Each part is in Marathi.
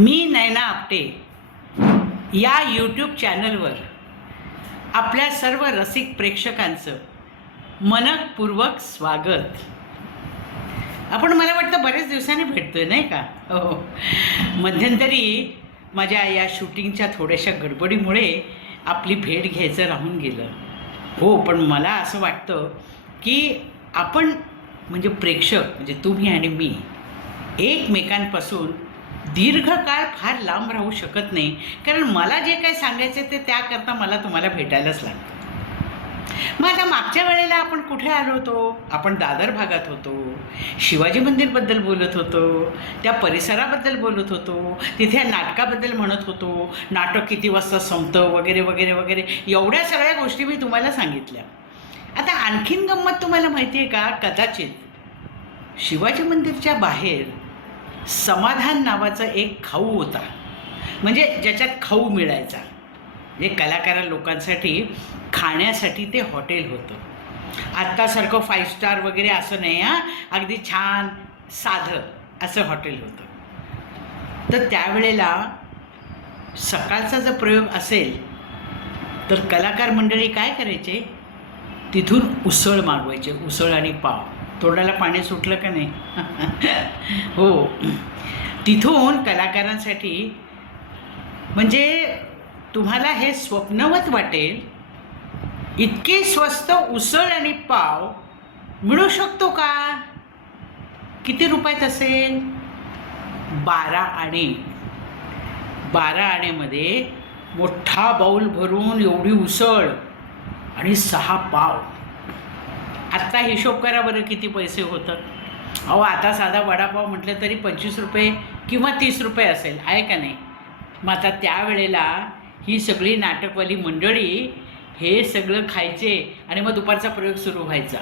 मी नैना आपटे या यूट्यूब चॅनलवर आपल्या सर्व रसिक प्रेक्षकांचं मनपूर्वक स्वागत. आपण मला वाटतं बरेच दिवसांनी भेटतोय नाही का? हो. मध्यंतरी माझ्या या शूटिंगच्या थोड्याशा गडबडीमुळे आपली भेट घ्यायचं राहून गेलं. हो पण मला असं वाटतं की आपण म्हणजे प्रेक्षक म्हणजे तुम्ही आणि मी एकमेकांपासून दीर्घकाळ फार लांब राहू शकत नाही. कारण मला जे काय सांगायचं ते त्याकरता मला तुम्हाला भेटायलाच लागतं मग आता मागच्या वेळेला आपण कुठे आलो होतो? आपण दादर भागात होतो. शिवाजी मंदिरबद्दल बोलत होतो. त्या परिसराबद्दल बोलत होतो. तिथे नाटकाबद्दल म्हणत होतो. नाटक किती वाजता संपतं? वगैरे वगैरे वगैरे. एवढ्या सगळ्या गोष्टी मी तुम्हाला सांगितल्या. आता आणखीन गंमत तुम्हाला माहिती आहे का? कदाचित शिवाजी मंदिरच्या बाहेर समाधान नावाचा एक खाऊ होता. म्हणजे ज्याच्यात खाऊ मिळायचा. जे कलाकार लोकांसाठी खाण्यासाठी ते हॉटेल होतं. आत्तासारखं फाईव्ह स्टार वगैरे असं नाही हां. अगदी छान साधं असं हॉटेल होतं. तर त्यावेळेला सकाळचा जर प्रयोग असेल तर कलाकार मंडळी काय करायचे? तिथून उसळ मागवायचे उसळ आणि पाव. तोंडाला पाणी सुटलं का नाही? हो. तिथून कलाकारांसाठी म्हणजे तुम्हाला हे स्वप्नवत वाटेल इतके स्वस्त उसळ आणि पाव मिळू शकतो का? किती रुपयात असेल? बारा आणे. बारा आणेमध्ये मोठा बाऊल भरून एवढी उसळ आणि सहा पाव. आत्ता हिशोब करा बरं किती पैसे होतं. अहो आता साधा वडापाव म्हटलं तरी पंचवीस रुपये किंवा तीस रुपये असेल आहे का नाही? मग आता त्यावेळेला ही सगळी नाटकवाली मंडळी हे सगळं खायचे आणि मग दुपारचा प्रयोग सुरू व्हायचा.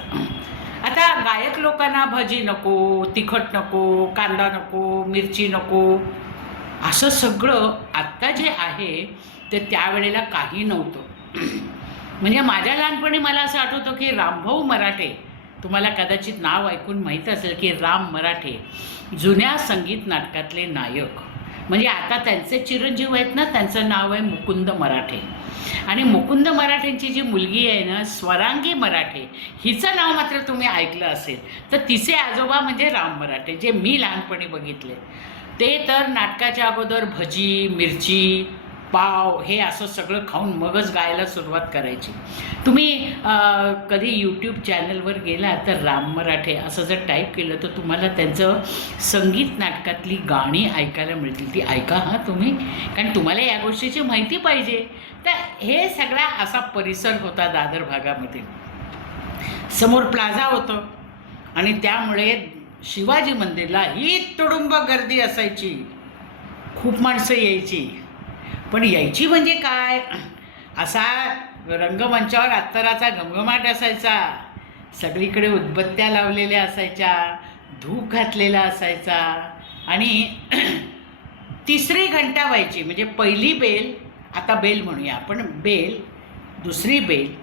आता गायक लोकांना भजी नको तिखट नको कांदा नको मिरची नको असं सगळं आत्ता जे आहे ते त्यावेळेला काही नव्हतं. म्हणजे माझ्या लहानपणी मला असं आठवतं की रामभाऊ मराठे तुम्हाला कदाचित नाव ऐकून माहीत असेल की राम मराठे जुन्या संगीत नाटकातले नायक. म्हणजे आता त्यांचे चिरंजीव आहेत ना त्यांचं नाव आहे मुकुंद मराठे. आणि मुकुंद मराठेंची जी मुलगी आहे ना स्वरांगी मराठे हिचं नाव मात्र तुम्ही ऐकलं असेल. तर तिचे आजोबा म्हणजे राम मराठे जे मी लहानपणी बघितले. ते तर नाटकाच्या अगोदर भजी मिरची पाव हे असं सगळं खाऊन मगच गायला सुरुवात करायची. तुम्ही कधी यूट्यूब चॅनलवर गेला तर राम मराठे असं जर टाईप केलं तर तुम्हाला त्यांचं संगीत नाटकातली गाणी ऐकायला मिळतील. ती ऐका हां तुम्ही. कारण तुम्हाला या गोष्टीची माहिती पाहिजे. तर हे सगळा असा परिसर होता दादर भागामध्ये. समोर प्लाझा होतं. आणि त्यामुळे शिवाजी मंदिरला ही तुडुंब गर्दी असायची. खूप माणसं यायची. पण यायची म्हणजे काय? असा रंगमंचावर अत्तराचा घमघमाट असायचा. सगळीकडे उदबत्त्या लावलेल्या असायच्या धूप घातलेला असायचा आणि तिसरी घंटा व्हायची. म्हणजे पहिली बेल आता बेल म्हणूया आपण बेल दुसरी बेल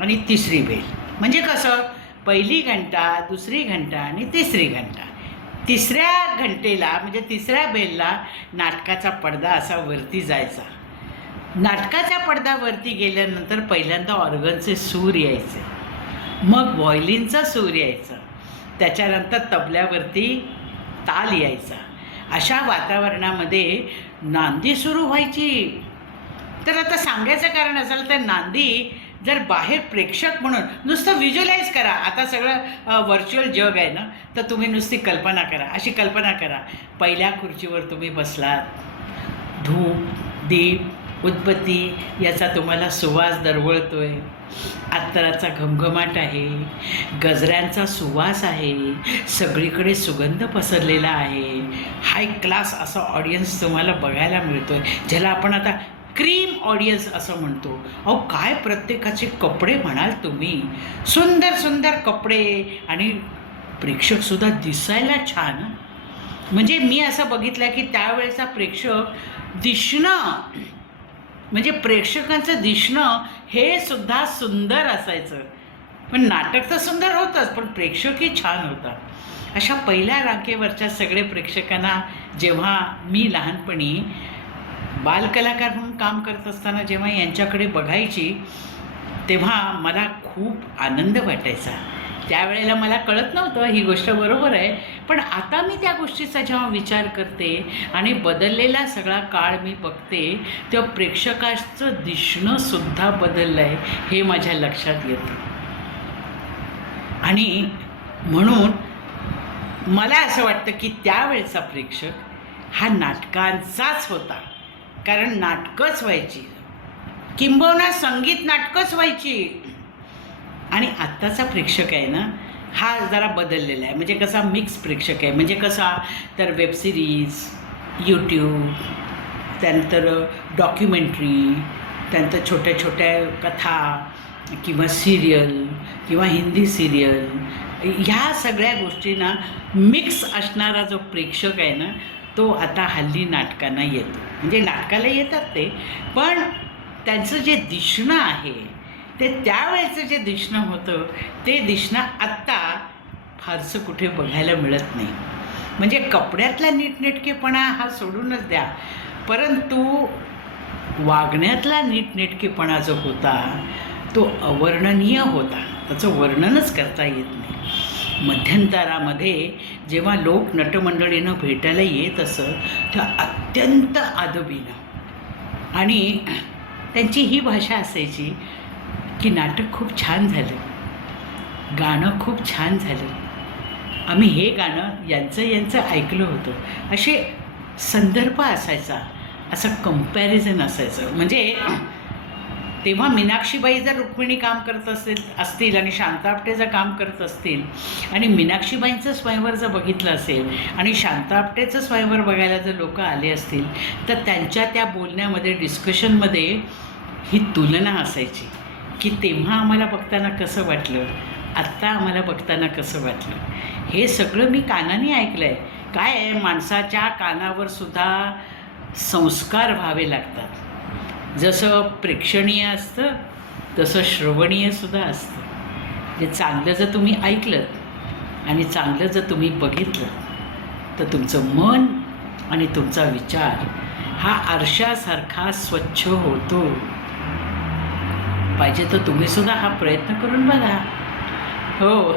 आणि तिसरी बेल. म्हणजे कसं? पहिली घंटा दुसरी घंटा आणि तिसरी घंटा. तिसऱ्या घंटेला म्हणजे तिसऱ्या बेलला नाटकाचा पडदा असा वरती जायचा. नाटकाचा पडदा वरती गेल्यानंतर पहिल्यांदा ऑर्गनचे सूर यायचे. मग व्हॉयलिनचा सूर यायचा. त्याच्यानंतर तबल्यावरती ताल यायचा. अशा वातावरणामध्ये नांदी सुरू व्हायची. तर आता सांगायचं कारण असेल तर नांदी जर बाहेर प्रेक्षक म्हणून नुसतं व्हिज्युअलाइज करा. आता सगळं व्हर्च्युअल जग आहे ना तर तुम्ही नुसती कल्पना करा. अशी कल्पना करा. पहिल्या खुर्चीवर तुम्ही बसलात. धूप दीप उत्पत्ती याचा तुम्हाला सुवास दरवळतो आहे अत्तराचा घमघमाट आहे. गजऱ्यांचा सुवास आहे. सगळीकडे सुगंध पसरलेला आहे. हाय क्लास असा ऑडियन्स तुम्हाला बघायला मिळतो आहे ज्याला आपण आता क्रीम ऑडियन्स असं म्हणतो. अहो काय प्रत्येकाचे कपडे म्हणाल तुम्ही? सुंदर सुंदर कपडे आणि प्रेक्षकसुद्धा दिसायला छान. म्हणजे मी असं बघितलं की त्यावेळेचा प्रेक्षक दिसणं म्हणजे प्रेक्षकांचं दिसणं हे सुद्धा सुंदर असायचं. पण नाटक तर सुंदर होतंच पण प्रेक्षकही छान होता अशा पहिल्या रांगेवरच्या सगळे प्रेक्षकांना जेव्हा मी लहानपणी बालकलाकार म्हणून काम करत असताना जेव्हा यांच्याकडे बघायची तेव्हा मला खूप आनंद वाटायचा. त्यावेळेला मला कळत नव्हतं ही गोष्ट बरोबर आहे पण आता मी त्या गोष्टीचा जेव्हा विचार करते आणि बदललेला सगळा काळ मी बघते तेव्हा प्रेक्षकाचं दिसणंसुद्धा बदललं आहे हे माझ्या लक्षात येतं. आणि म्हणून मला असं वाटतं की त्यावेळचा प्रेक्षक हा नाटकांचाच होता. कारण नाटकंच व्हायची. किंबहुना संगीत नाटकंच व्हायची. आणि आत्ताचा प्रेक्षक आहे ना हा जरा बदललेला आहे. म्हणजे कसा मिक्स प्रेक्षक आहे. म्हणजे कसा तर वेबसिरीज यूट्यूब त्यानंतर डॉक्युमेंटरी त्यानंतर छोट्या छोट्या कथा किंवा सिरियल किंवा हिंदी सिरियल ह्या सगळ्या गोष्टींना मिक्स असणारा जो प्रेक्षक आहे ना तो आता हल्ली नाटकांना येतो. म्हणजे नाटकाला येतात ते पण त्यांचं जे दिसणं आहे ते त्यावेळेचं जे दिसणं होतं ते दिसणं आत्ता फारसं कुठे बघायला मिळत नाही. म्हणजे कपड्यातला नीटनेटकेपणा हा सोडूनच द्या. परंतु वागण्यातला नीटनेटकेपणा जो होता तो अवर्णनीय होता. त्याचं वर्णनच करता येत नाही. मध्यंतरामध्ये जेव्हा लोक नटमंडळीनं भेटायला येत असत तर अत्यंत आदबीनं आणि त्यांची ही भाषा असायची की नाटक खूप छान झालं गाणं खूप छान झालं. आम्ही हे गाणं यांचं यांचं ऐकलं होतं. असे संदर्भ असायचा असं कंपॅरिझन असायचं. म्हणजे तेव्हा मीनाक्षीबाई जर रुक्मिणी काम करत असेल असतील आणि शांतापटे जर काम करत असतील आणि मीनाक्षीबाईंचं स्वयंवर जर बघितलं असेल आणि शांतापटेचं स्वयंवर बघायला जर लोक आले असतील तर त्यांच्या त्या बोलण्यामध्ये डिस्कशनमध्ये ही तुलना असायची की तेव्हा आम्हाला बघताना कसं वाटलं आत्ता आम्हाला बघताना कसं वाटलं? हे सगळं मी कानाने ऐकलं आहे काय आहे? माणसाच्या कानावर सुद्धा संस्कार व्हावे लागतात. जसं प्रेक्षणीय असतं तसं श्रवणीयसुद्धा असतं. जे चांगलं जर तुम्ही ऐकलं आणि चांगलं जर तुम्ही बघितलं तर तुमचं मन आणि तुमचा विचार हा आरशासारखा स्वच्छ होतो. पाहिजे तर तुम्हीसुद्धा हा प्रयत्न करून बघा. हो.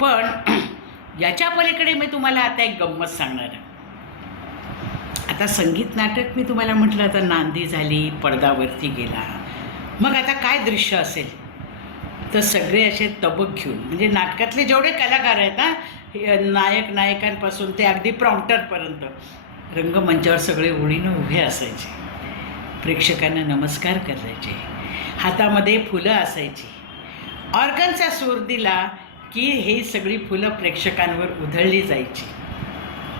पण याच्या पलीकडे मी तुम्हाला आता एक गंमत सांगणार आहे. आता संगीत नाटक मी तुम्हाला म्हटलं तर नांदी झाली पडदावरती गेला. मग आता काय दृश्य असेल? तर सगळे असे तबक घेऊन म्हणजे नाटकातले जेवढे कलाकार आहेत ना नायक नायकांपासून ते अगदी प्रॉम्प्टरपर्यंत रंगमंचावर सगळे ओळीनं उभे असायचे. प्रेक्षकांना नमस्कार करायचे. हातामध्ये फुलं असायची. ऑर्गनचा सूर दिला की हे सगळी फुलं प्रेक्षकांवर उधळली जायची.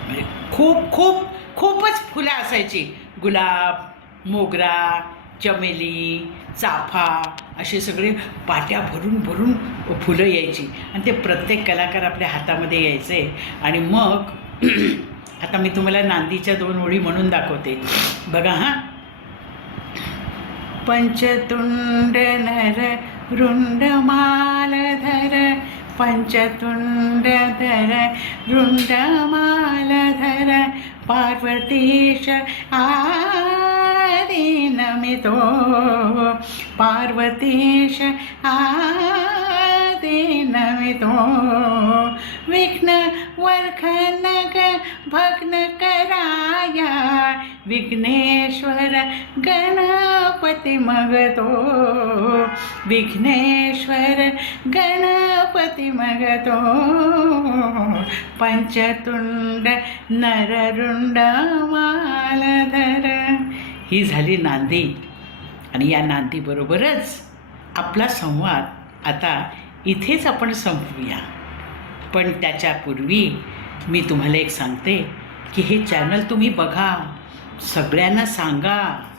म्हणजे खूप खूप खूपच फुलं असायची. गुलाब मोगरा चमेली चाफा असे सगळे पाट्या भरून भरून फुलं यायची. आणि ते प्रत्येक कलाकार आपल्या हातामध्ये यायचे. आणि मग आता मी तुम्हाला नांदीच्या दोन ओळी म्हणून दाखवते. बघा हां. पंचतुंड नर रुंड मालधर पंचतुंड धर रुंड मालधर पार्वतीश आदि नमितो पार्वतीश आदि नमितो विघ्न वर्खनग भग्न कराया विघ्नेश्वर गणपती मगतो. विघ्नेश्वर गणपती मगतो. पंचतुंड नररुंड मालधर. ही झाली नांदी. आणि या नांदीबरोबरच आपला संवाद आता इथेच आपण संपूया. पण त्याच्यापूर्वी मी तुम्हाला एक सांगते की हे चॅनल तुम्ही बघा. सगळ्यांना सांगा.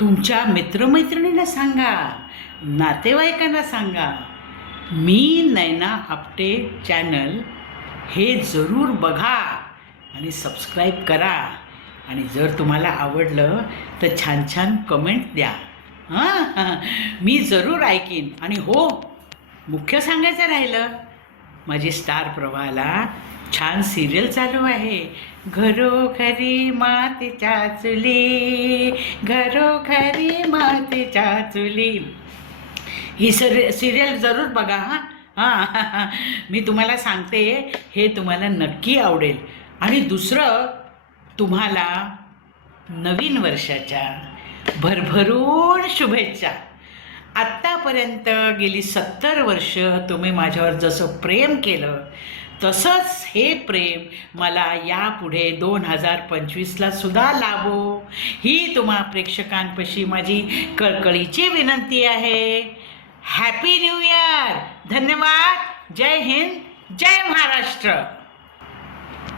तुमच्या मित्रमैत्रिणींना सांगा. नातेवाईकांना सांगा. मी नैना आपटे चॅनल हे जरूर बघा आणि सबस्क्राईब करा. आणि जर तुम्हाला आवडलं तर छान छान कमेंट द्या. हां? मी जरूर ऐकीन. आणि हो मुख्य सांगायचं राहिलं माझी स्टार प्रवाहाला छान सिरियल चालू आहे. घरोघरी मातीच्या चुली घरोघरी मातीच्या चुली ही सिरि सिरियल जरूर बघा हां हां. मी तुम्हाला सांगते हे तुम्हाला नक्की आवडेल. आणि दुसरं तुम्हाला नवीन वर्षाच्या भरभरून शुभेच्छा. आत्तापर्यंत गेली सत्तर वर्ष तुम्ही माझ्यावर जसं प्रेम केलं तसंच हे प्रेम मला यापुढे दोन हजार पंचवीसला सुद्धा लाभो. ही तुम्हा प्रेक्षकांपाशी माझी कळकळीची विनंती आहे. हॅपी न्यू इयर धन्यवाद. जय हिंद जय महाराष्ट्र!